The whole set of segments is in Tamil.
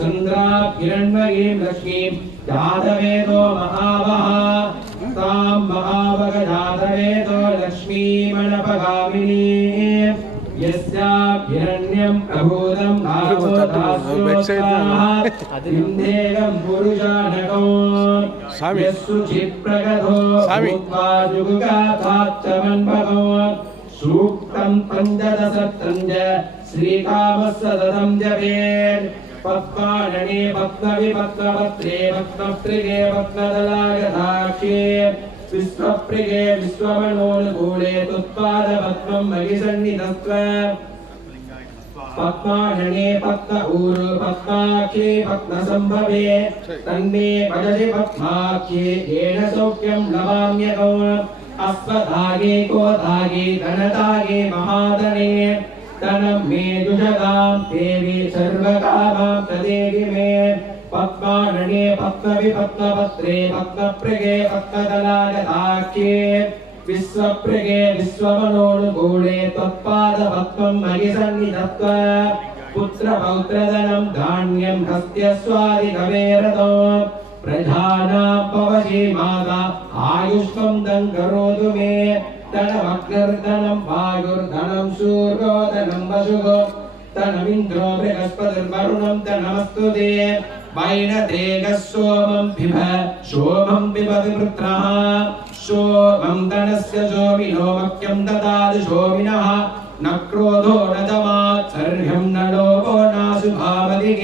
चंद्राभिरण्मयीं लक्ष्मीं जातवेदो महावः तां महावग जातवेदो लक्ष्मीमणपगामिनी यस्याभिरण्यं प्रभूतं नामोदास्योत्साहादिन्देवं पुरुषानकं यस्सुचिप्रगतो भूत्वाजुगाथाच्चमन्भगो सूक्तं पञ्चदशत्रञ्च श्रीकामसततं जपेत् पद्मानने पद्मविपद्मपत्रे पद्मप्रिये पद्मदलायताक्षे विश्वप्रिये विश्वमनोनुकूले तुत्पादपद्मं मयिसन्निधत्व पद्मानने पद्म ऊरु पद्माक्षे पद्मसम्भवे तन्मे भजसि पद्माक्षे येन सौख्यं लभाम्यहो अस्वधागे गोधागे धनधागे महाधने धनं मे जुषगां देवी सर्वकामां तदेवि मे पद्मानने पद्मविपद्मपत्रे पद्मप्रिये पद्मदलायताक्षे विश्वप्रिये विश्वमनोनुकूले त्वत्पादपद्मं मयिसन्निधत्व पुत्रपौत्रधनं धान्यं हस्त्यस्वादिकवेरतो प्रजानां भवसि माता आयुष्मं दं करोतु मे धनमग्निर्धनं वायुर्धनं सूर्यो धनं वसुः धनमिन्द्रो बृहस्पतिर्वरुणं धनमस्तु ते वैनदेगः सोमं पिबति वृत्रः सोमं धनस्य सोमिनो मह्यं ददाति सोमिनः न क्रोधो न दमात्सर्यं न लोभो नाशुभावदिः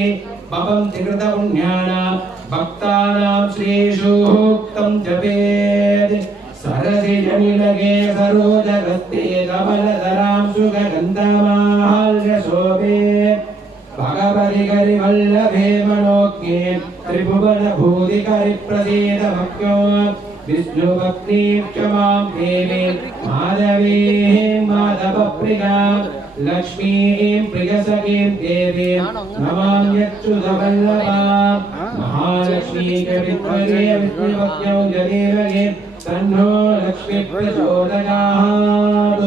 भवन्ति कृतपुण्यानां भक्तानां श्रीसूक्तं जपेत् सरसि जनिलगे सरोजगस्ते कमलधरां सुगन्धमाल्यशोभे भगवति करिवल्लभे मनोज्ञे त्रिभुवनभूतिकरिप्रसीद भक्त्यो विष्णुभक्ति क्षमां देवी माधवीं माधवप्रियां लक्ष्मीं प्रियसखीं देवीं नमाम्यच्युतवल्लभां महालक्ष्मी कवित्वगे विष्णुभक्त्यौ जनेवगे तन्नो लक्ष्मी प्रचोदयात्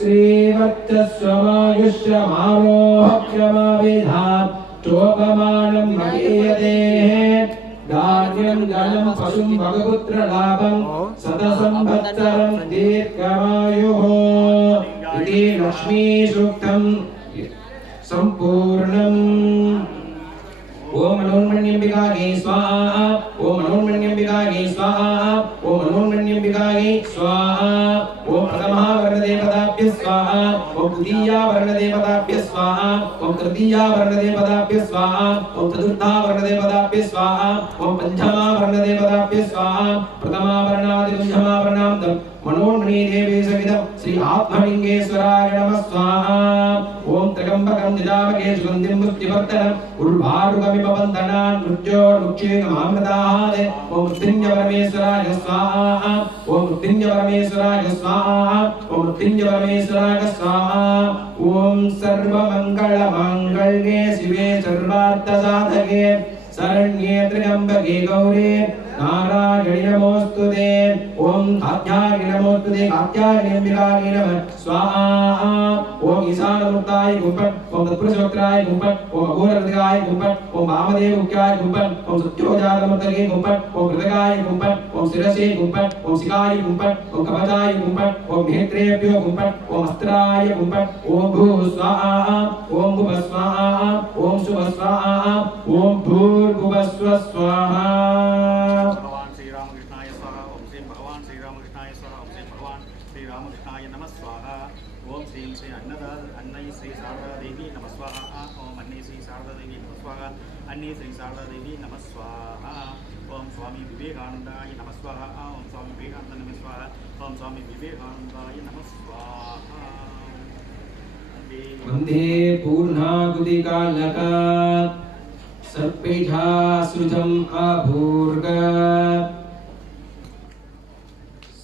श्रीवत्सस्वमायुष्यमारोहक्षमाविधात् चोपमानं महीयते धान्यं धनं पशुं भगपुत्रलाभं शतसंवत्सरं दीर्घमायुः इति लक्ष्मीसूक्तं सम्पूर्णम्। ओम मनोन्मण्यंबिकायै स्वाहा ओम मनोन्मण्यंबिकायै स्वाहा ओम मनोन्मण्यंबिकायै स्वाहा ओम प्रथमा वर्णदेवताभ्य स्वाहा ओम द्वितीया वर्णदेवताभ्य स्वाहा ओम तृतीया वर्णदेवताभ्य स्वाहा ओम चतुर्था वर्णदेवताभ्य स्वाहा ओम पंचमा वर्णदेवताभ्य स्वाहा प्रथमा वर्णादि पंचमा वर्णां मनोन्मणि देवी सहितं श्री आत्मलिंगेश्वराय नमः स्वाहा ओम त्र्यंबकं निजामके सुगन्धिं पुष्टिवर्धनम् उर्वारुकमिव वन्दनान् मृत्योर्मुक्षेकमामृताहादे ओम मृत्युंजय परमेश्वराय स्वाहा ओम मृत्युंजय परमेश्वराय स्वाहा ओम मृत्युंजय परमेश्वराय स्वाहा ओम सर्वमङ्गलमाङ्गल्ये शिवे सर्वार्थसाधके शरण्ये त्र्यंबके गौरी नारायणी नमोस्तुते ओम कात्यायनी नमोस्तुते कात्यायनी अंबिकायै नमः स्वाहा ओम ईशानमूर्ताय गुम्फट ओम तत्पुरुषोक्ताय गुम्फट ओम अघोरहृदयाय गुम्फट ओम वामदेव मुख्याय गुम्फट ओम सत्योजातमूर्तये गुम्फट ओम हृदयाय गुम्फट ओम शिरसे गुम्फट ओम शिखाय गुम्फट ओम कवचाय गुम्फट ओम नेत्रेभ्यो गुम्फट ओम अस्त्राय गुम्फट ओम भू स्वाहा ओम भुव स्वाहा ओम शुभ स्वाहा ओम भूर्भुव स्वाहा। भगवान श्री रामकृष्णाय स्वाहा ओम श्री भगवान श्री रामकृष्णाय स्वाहा ओम श्री भगवान श्री रामकृष्णाय नमः स्वाहा ओम श्री अन्नय श्री शारदा देवी नमः स्वाहा ओम अन्य श्री शारदा देवी नमः स्वाहा अन्य श्री शारदा देवी नमः स्वाहा ओम स्वामी विवेकानंदाय नमः स्वाहा ओम स्वामी विवेकानंद नमः स्वाहा ओम स्वामी विवेकानंदाय नमः स्वाहा। वंदे पूर्णाहुतिकालका सर्पेषासृजम् आभूर्ग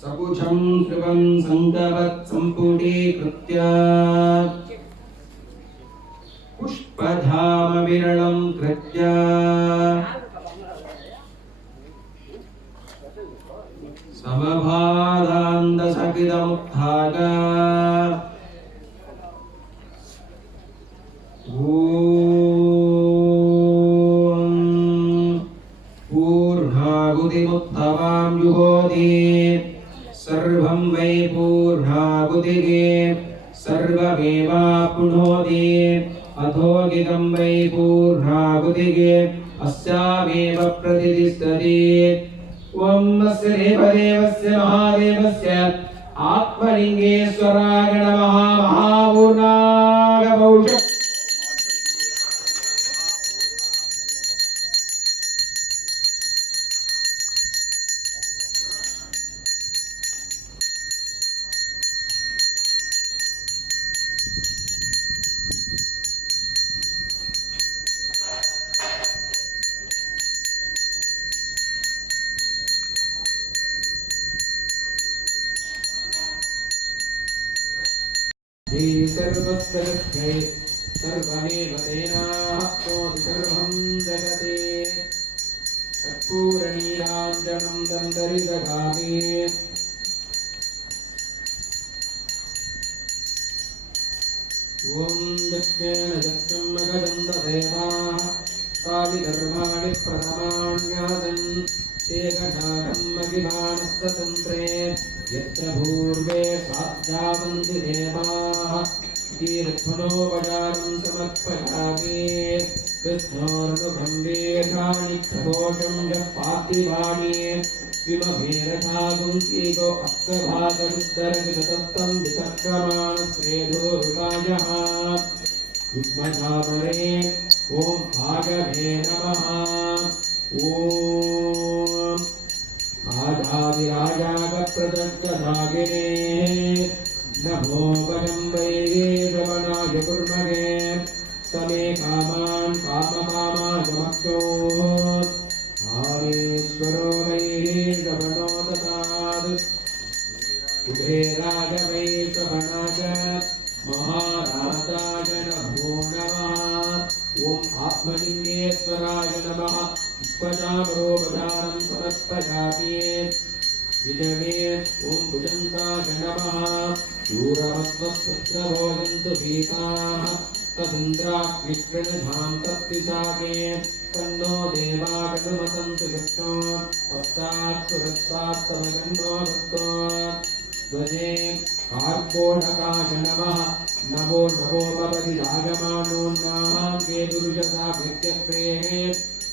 सकुशं श्रुवं सङ्गवत् सम्पुटीकृत्य पुष्पधामविरलं कृत्य समभादान्दसकिदमुत्थाग पूर्णाहुतिमुत्थवां जुहोति सर्वं वै पूर्णाहुतिगे सर्वमेवाप्नोति अथोगितं वै पूर्णाहुतिगे अस्यामेव प्रतिष्ठति ॐ अस्य देवदेवस्य महादेवस्य आत्मलिङ्गेश्वराय नमः महापूर्णागमौष सर्वस्वै सर्वमेव तेनाप्नोति सर्वं जगते कर्पूरनीराञ्जनं दन्दरिदगामि ॐ दक्षेण दक्षं मगदन्ददेवा कालिधर्माणि प्रथमान्यासन् एकशाकं महिमानस्ततन्त्रे यत्र पूर्वे साध्यासन्ति देवाः तीर्थनोपचारं समर्पयामि कृष्णोर्नुब्रह्मेशानि प्रघोषं यः पार्थिवाणि विमभेरथागुंसीको अस्तभागरुद्धरवितत्तं विचक्रमाणश्रेधोरुकायः युग्मधामरे ॐ भागवे नमः ॐ आजादिराजागप्रदग्धदागिने नमो वयं वैगे रमणाय कुर्महे समे कामान् कामकामागमक्ष्यो आवेश्वरो वैगे रमणो ददात् कुबेराय वै श्रवणाय महाराजाय नमो नमः ॐ आत्मलिङ्गेश्वराय नमः उपचारोपचारं समर्पयामि विजये ॐ भुजङ्गाय नमः दूरवस्वस्तभोजन्तु भीताः तदिन्द्राग्निकृणधां तत्विशाखे तन्नो देवागतमतन्तु कृष्णो पश्चात् सुरस्तात्तमगन्नो भक्तो ध्वजे कार्कोटकाय नमः नमो नमो भवति राजमानोन्नाहां केतुरुषसा भृत्यप्रेः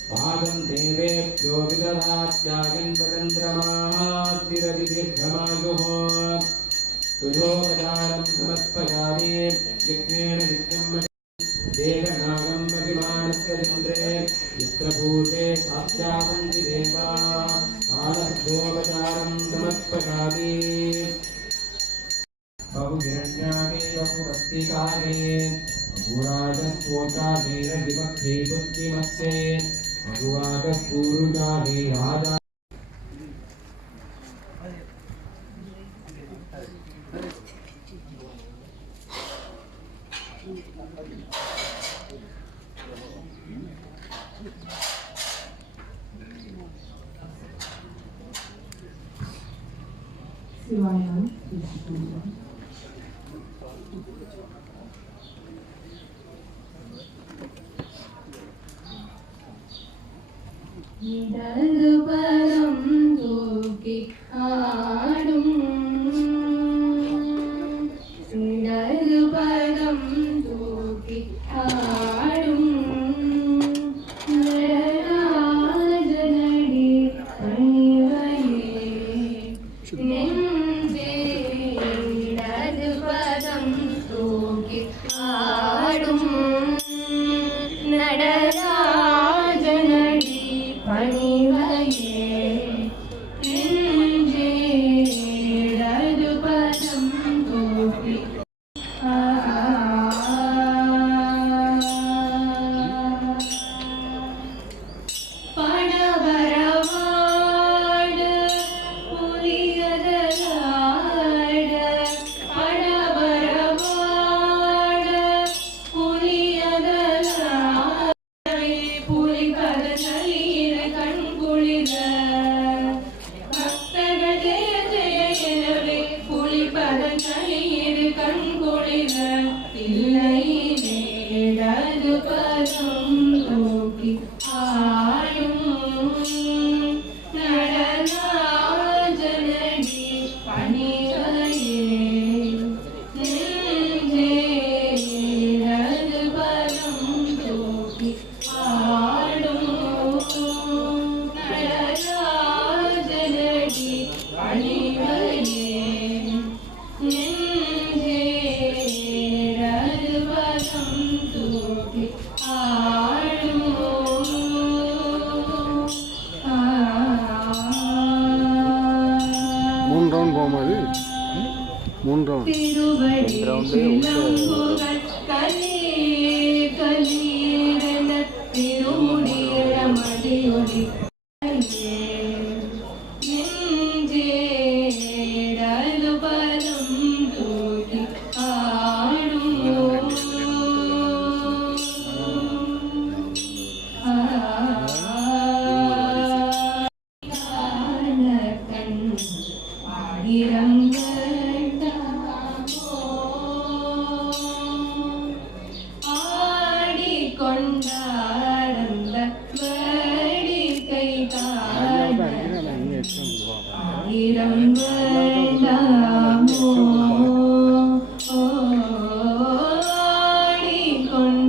भागं देवेभ्यो विददात्यागन्तचन्द्रमाः स्थिरतिदीर्घमायुः तुजोपचारं समर्पयामि यज्ञेन नित्यं देवनागं महिमानस्य चन्द्रे यत्र पूर्वे सात्यासन्ति देवाः कालभ्योपचारं समर्पयामि बहुहिरण्यागे बहुभक्तिकागे बहुराजस्फोटाभिरधिपक्षे बुद्धिमत्से बहुवागपूरुजागे राजा இடதுபரம் தூக்கி ஆடும் இடதுபரம் தூக்கி ஆடும் நடராஜனடி பணிவையே நெஞ்சே இடதுபரம் தூக்கி ஆடும் நடராஜனடி பணிவையே நெஞ்சே சிலம்புகள் கலி கலீரென திருமுடியிட மதியொலி நெஞ்சேடலு பலம் தூக்கி ஆடும் ஆடிக்கொண்டாரந்த வேடிக்கை ஆயிரம் வேண்டாமோ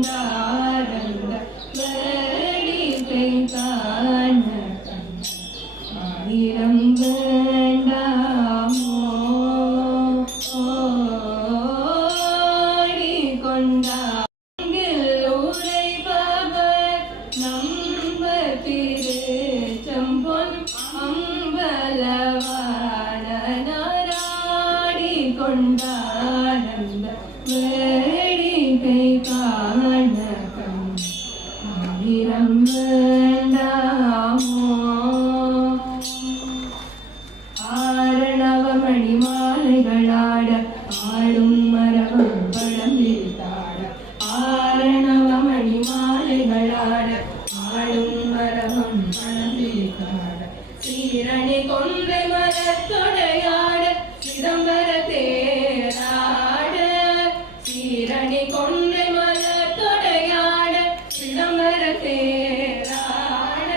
ஆடிக்கொண்டாரந்த வேடிக்கை காண ஆயிரம் வேண்டாமோ ஆடிக்கொண்டார் உரைபவர் நம்ப திருச்செம்பொன் அம்பலவாணராடி கொண்டானந்த வேடிக்கை காண ஆயிரம் வேண்டாமோ ஆரணவமணி மாலைகளாட ஆடும் மரபம் படம் விரித்தாட ஆரணவமணி மாலைகளாட ஆடும் மரபம் படம் விரித்தாட சீரணி கொன்றை மலத்தொடையாட சிதம்பர தேராட சீரணி கொன்றை மலத்தொடையாட சிதம்பர தேராட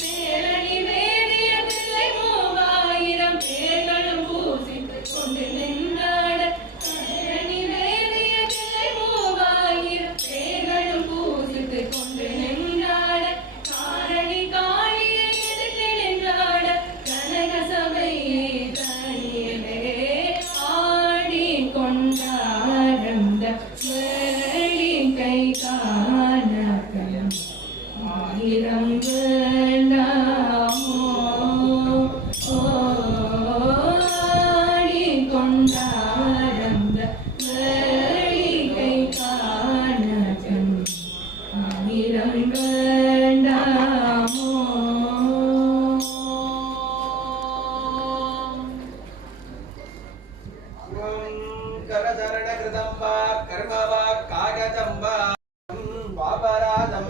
பேரணி வேதிய பிள்ளை 3000 பேர்களும் பூசித்துக் கொண்டு நின்றாட பேரணி வேதிய பிள்ளை 3000 பேர்களும் பூசித்துக் கொண்டு நின்றாட காரணி காளியை எதிர்த்து நின்றாட கனக சபை தனியிலே ஆடிக்கொண்டாரந்த வேடிக்கை காண ஆயிரம் வேண்டாமோ ஆடிக்கொண்டாரந்த வேடிக்கை காண ஆயிரம் வேண்டாமோ करचरणकृतं वा कर्म वा कागजं वा वापराधं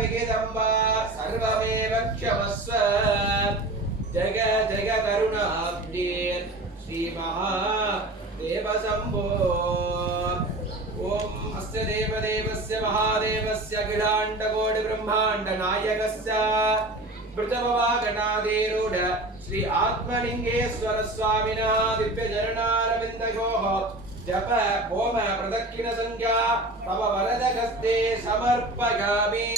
विहितं वा सर्वमेव क्षमस्व जग जगकरुणाब्धे श्रीमहादेवशम्भो ॐ अस्य देवदेवस्य महादेवस्य अखिलाण्डकोटिब्रह्माण्डनायकस्य वृतभवागणादेरूढ श्री आत्मलिंगेश्वर स्वामिनः दिव्यचरणारविन्दयोः जप होम प्रदक्षिण संज्ञा तव वरदहस्ते समर्पयामि।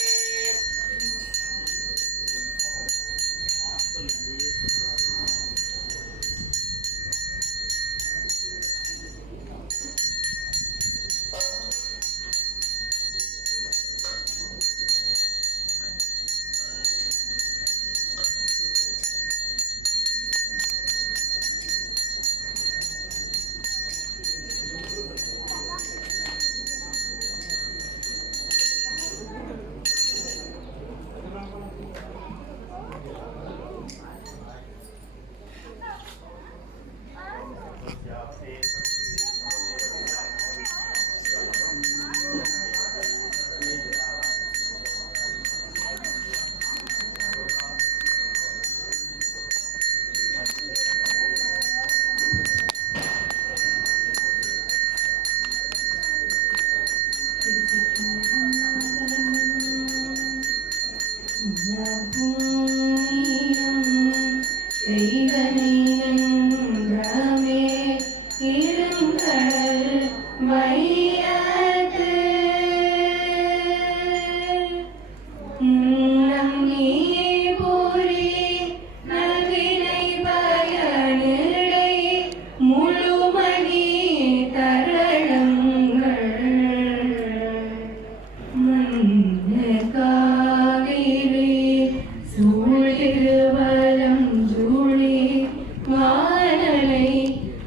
வானலை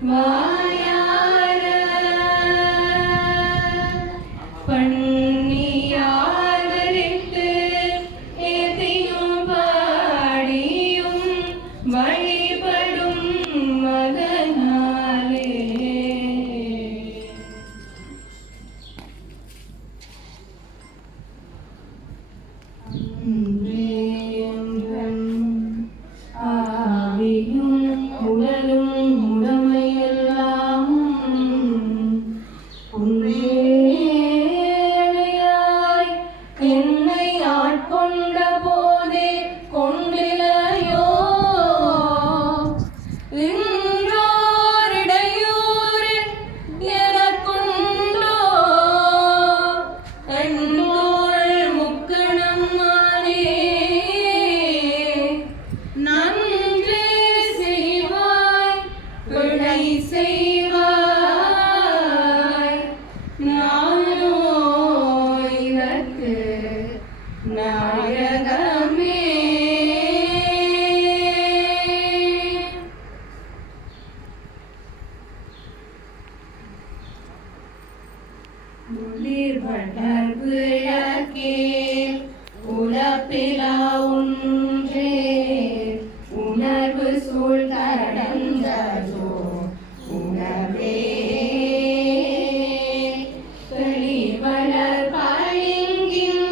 வாயா நானோ இவர்க்கு நாயகமே. குளிர் வளர் விளக்கே உலப்பிலா ஒன்றே உணர்வு சூழ் கடந்ததோ உணர்வே. தெளிவளர் பளிங்கின்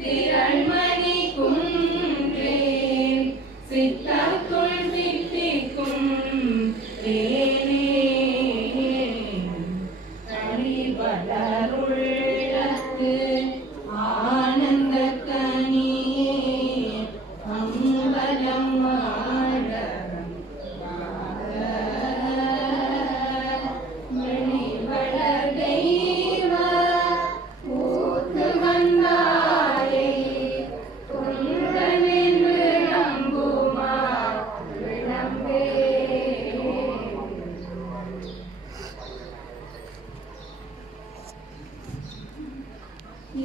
திரள்மணி குன்றே சித்தத்துள் சித்திக்கும் தேனே. வளருள்ளத்து ஆனந்த கனியே அம்பலம் ஆடரம் மணி வளர் தெய்வ ஊத்து வந்தாயே துந்தனின் விளம்புமா விளம்பே.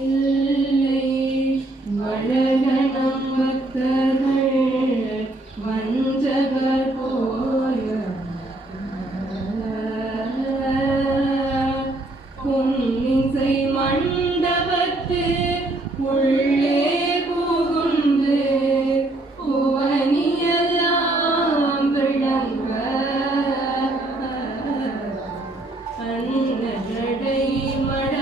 இல்லை வளகணம் பக்தர்கள் வஞ்சகர் போய பொன்னிசை மண்டபத்து உள்ளே புகுந்து புவனியெல்லாம் விளங்க அன்னடை மட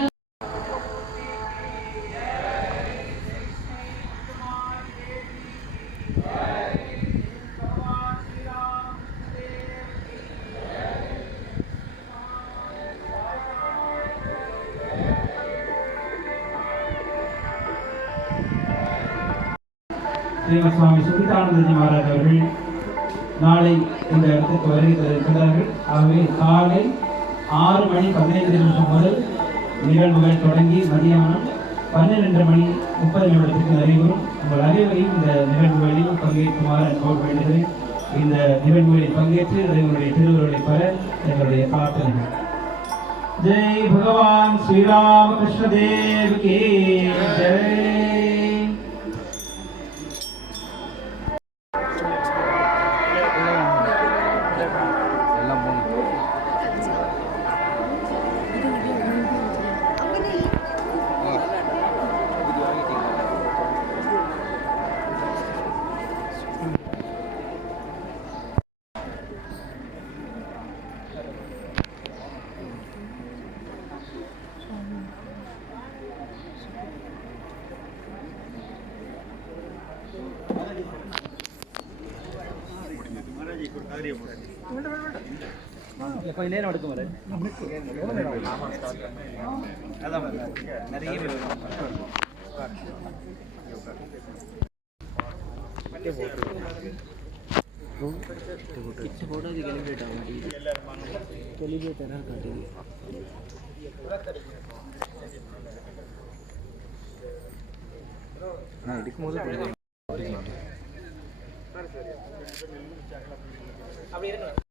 ஸ்ரீமத் சுவாமி சுகிதானந்தஜி மகாராஜ் அவர்கள் நாளை இந்த இடத்துக்கு வருகை தருகிறார்கள். ஆகவே காலை 6:15 முதல் நிகழ்வுகள் தொடங்கி மதியானம் 12:30 நிறைவேறும். உங்கள் அனைவரையும் இந்த நிகழ்வுகளில் பங்கேற்குமாறு கோர் வேண்டுகிறேன். இந்த நிகழ்வுகளில் பங்கேற்று இறைவனுடைய திருவுருளை பெற எங்களுடைய பிரார்த்தனை. ஜெய் பகவான் ஸ்ரீராமகிருஷ்ண தேவ் கி ஜெய். கொஞ்ச நேரம் எடுக்கும் வர நிறைய போட்டோ கிளம்பிட்டாங்க நான் எடுக்கும்போது அப்படி